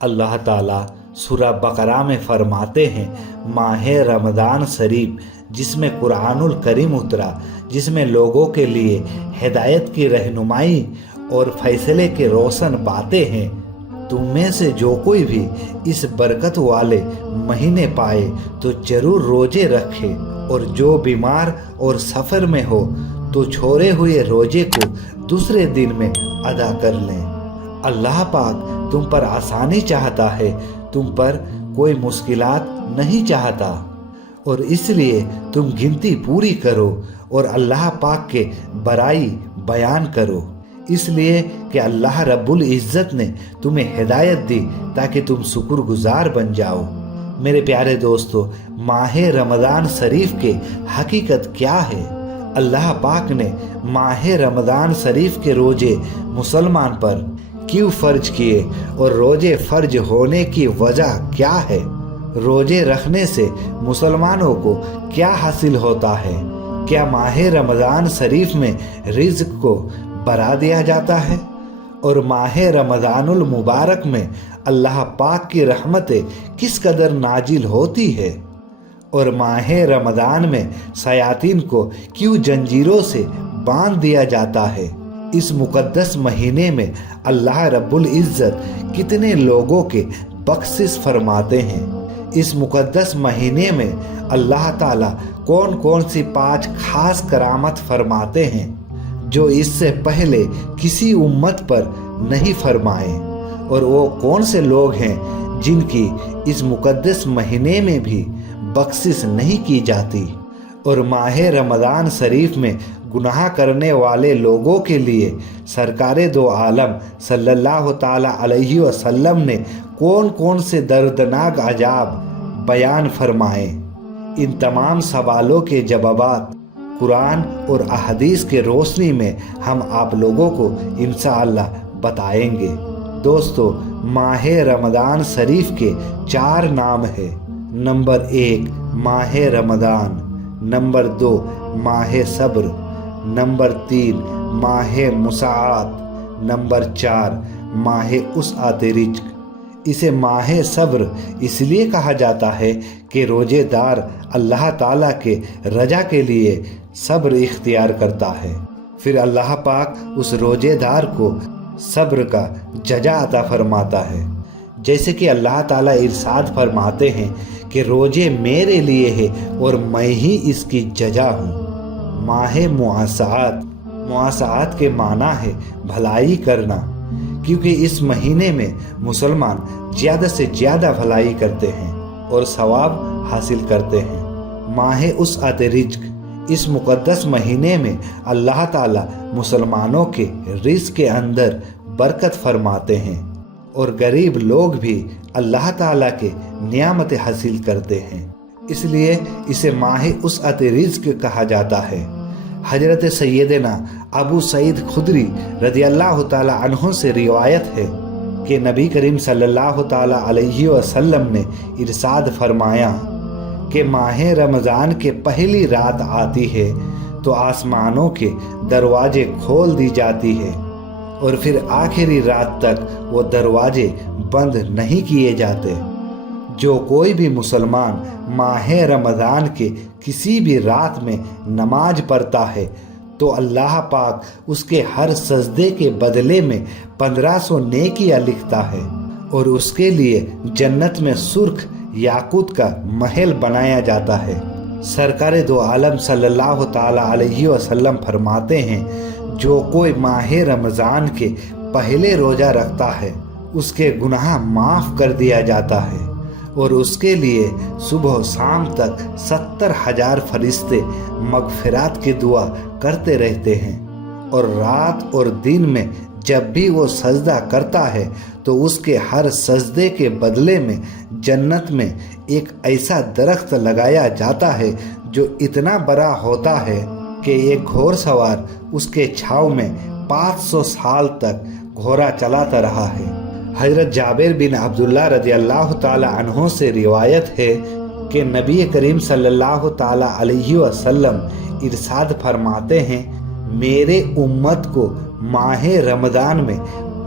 اللہ تعالیٰ سورہ بقرہ میں فرماتے ہیں، ماہ رمضان شریف جس میں قرآن الکریم اترا، جس میں لوگوں کے لیے ہدایت کی رہنمائی اور فیصلے کے روشن باتیں ہیں، تم میں سے جو کوئی بھی اس برکت والے مہینے پائے تو ضرور روزے رکھے، اور جو بیمار اور سفر میں ہو تو چھوڑے ہوئے روزے کو دوسرے دن میں ادا کر لیں۔ اللہ پاک تم پر آسانی چاہتا ہے، تم پر کوئی مشکلات نہیں چاہتا، اور اس لیے تم گنتی پوری کرو اور اللہ پاک کے بڑائی بیان کرو، اس لیے کہ اللہ رب العزت نے تمہیں ہدایت دی تاکہ تم شکر گزار بن جاؤ۔ میرے پیارے دوستو، ماہ رمضان شریف کے حقیقت کیا ہے؟ اللہ پاک نے ماہ رمضان شریف کے روزے مسلمان پر کیوں فرض کیے اور روزے فرض ہونے کی وجہ کیا ہے؟ روزے رکھنے سے مسلمانوں کو کیا حاصل ہوتا ہے؟ کیا ماہ رمضان شریف میں رزق کو بڑھا دیا جاتا ہے؟ اور ماہ رمضان المبارک میں اللہ پاک کی رحمتیں کس قدر نازل ہوتی ہے؟ اور ماہ رمضان میں شیاطین کو کیوں زنجیروں سے باندھ دیا جاتا ہے؟ اس مقدس مہینے میں اللہ رب العزت کتنے لوگوں کے بخشش فرماتے ہیں؟ اس مقدس مہینے میں اللہ تعالیٰ کون کون سی 5 خاص کرامت فرماتے ہیں جو اس سے پہلے کسی امت پر نہیں فرمائے؟ اور وہ کون سے لوگ ہیں جن کی اس مقدس مہینے میں بھی بخشش نہیں کی جاتی؟ اور ماہ رمضان شریف میں گناہ کرنے والے لوگوں کے لیے سرکار دو عالم صلی اللہ تعالی علیہ وسلم نے کون کون سے دردناک عذاب بیان فرمائے؟ ان تمام سوالوں کے جوابات قرآن اور احادیث کے روشنی میں ہم آپ لوگوں کو انشاءاللہ بتائیں گے۔ دوستو، ماہ رمضان شریف کے 4 نام ہیں۔ نمبر 1 ماہ رمضان، نمبر 2 ماہ صبر، نمبر 3 ماہ مساعات، نمبر 4 ماہ وسعت رزق۔ اسے ماہ صبر اس لیے کہا جاتا ہے کہ روزے دار اللہ تعالیٰ کے رضا کے لیے صبر اختیار کرتا ہے، پھر اللہ پاک اس روزے دار کو صبر کا جزا عطا فرماتا ہے۔ جیسے کہ اللہ تعالیٰ ارشاد فرماتے ہیں کہ روزے میرے لیے ہے اور میں ہی اس کی جزا ہوں۔ ماہ مواسات کے معنی ہے بھلائی کرنا، کیونکہ اس مہینے میں مسلمان زیادہ سے زیادہ بھلائی کرتے ہیں اور ثواب حاصل کرتے ہیں۔ ماہ وسعت رزق، اس مقدس مہینے میں اللہ تعالیٰ مسلمانوں کے رزق کے اندر برکت فرماتے ہیں اور غریب لوگ بھی اللہ تعالیٰ کے نعمت حاصل کرتے ہیں، اس لیے اسے ماہ وسعت رزق کہا جاتا ہے۔ حضرت سیدنا ابو سعید خدری رضی اللہ تعالی عنہ سے روایت ہے کہ نبی کریم صلی اللہ تعالی علیہ وسلم نے ارشاد فرمایا کہ ماہ رمضان کے پہلی رات آتی ہے تو آسمانوں کے دروازے کھول دی جاتی ہے اور پھر آخری رات تک وہ دروازے بند نہیں کیے جاتے۔ جو کوئی بھی مسلمان ماہ رمضان کے کسی بھی رات میں نماز پڑھتا ہے تو اللہ پاک اس کے ہر سجدے کے بدلے میں 1500 نیکیاں لکھتا ہے اور اس کے لیے جنت میں سرخ یاقوت کا محل بنایا جاتا ہے۔ سرکار دو عالم صلی اللہ تعالی علیہ وسلم فرماتے ہیں، جو کوئی ماہ رمضان کے پہلے روزہ رکھتا ہے اس کے گناہ معاف کر دیا جاتا ہے اور اس کے لیے صبح و شام تک 70,000 فرشتے مغفرات کی دعا کرتے رہتے ہیں، اور رات اور دن میں جب بھی وہ سجدہ کرتا ہے تو اس کے ہر سجدے کے بدلے میں جنت میں ایک ایسا درخت لگایا جاتا ہے جو اتنا بڑا ہوتا ہے کہ ایک گھوڑ سوار اس کے چھاؤں میں 500 سال تک گھوڑا چلاتا رہا ہے۔ حضرت جابر بن عبداللہ رضی اللہ تعالی عنہ سے روایت ہے کہ نبی کریم صلی اللہ تعالی علیہ وسلم ارشاد فرماتے ہیں، میرے امت کو ماہ رمضان میں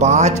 5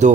2,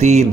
3,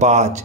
5,